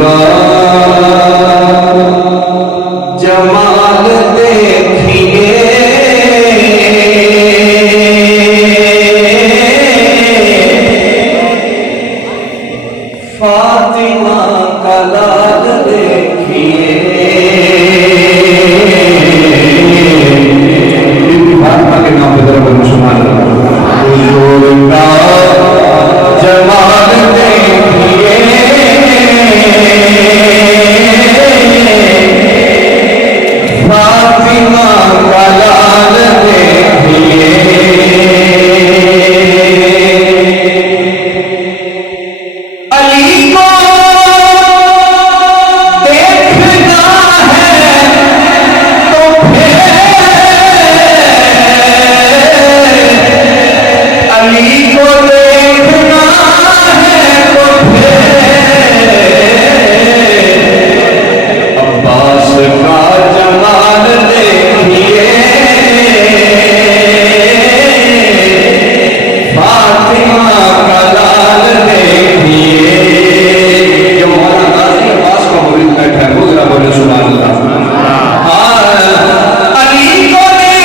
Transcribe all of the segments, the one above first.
का जमाल देखिए, फातिमा का लाल देखिए। फातिमा के नाम पे तरफ मुसलमान हुजूर का जमाल देखिए, फातिमा का लाल देखिए। अली को देखना है तो फिर अली को देखना है तो फिर अब्बास का जमाल देखिए, फातिमा का लाल देखिए। जो मौलाना गाजी अब्बास का मुरीद बैठा है वो जरा बोले सुभान अल्लाह। अली को देखना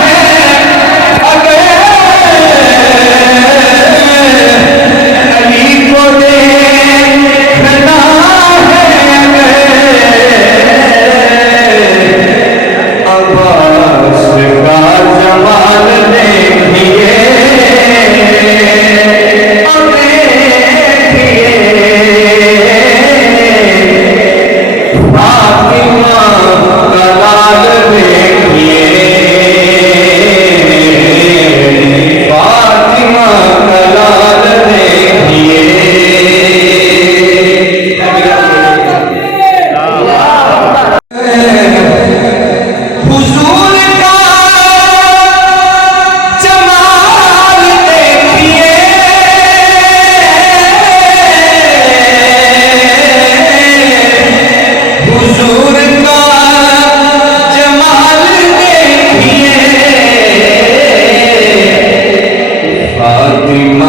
है अगर, अली को देखना है अगर, अब्बास का जमाल देखिए, फातिमा का लाल देखिए, फातिमा का लाल देखिए। हुजूर का जमाल देखिए, हुजूर का जमाल देखिए, फातिमा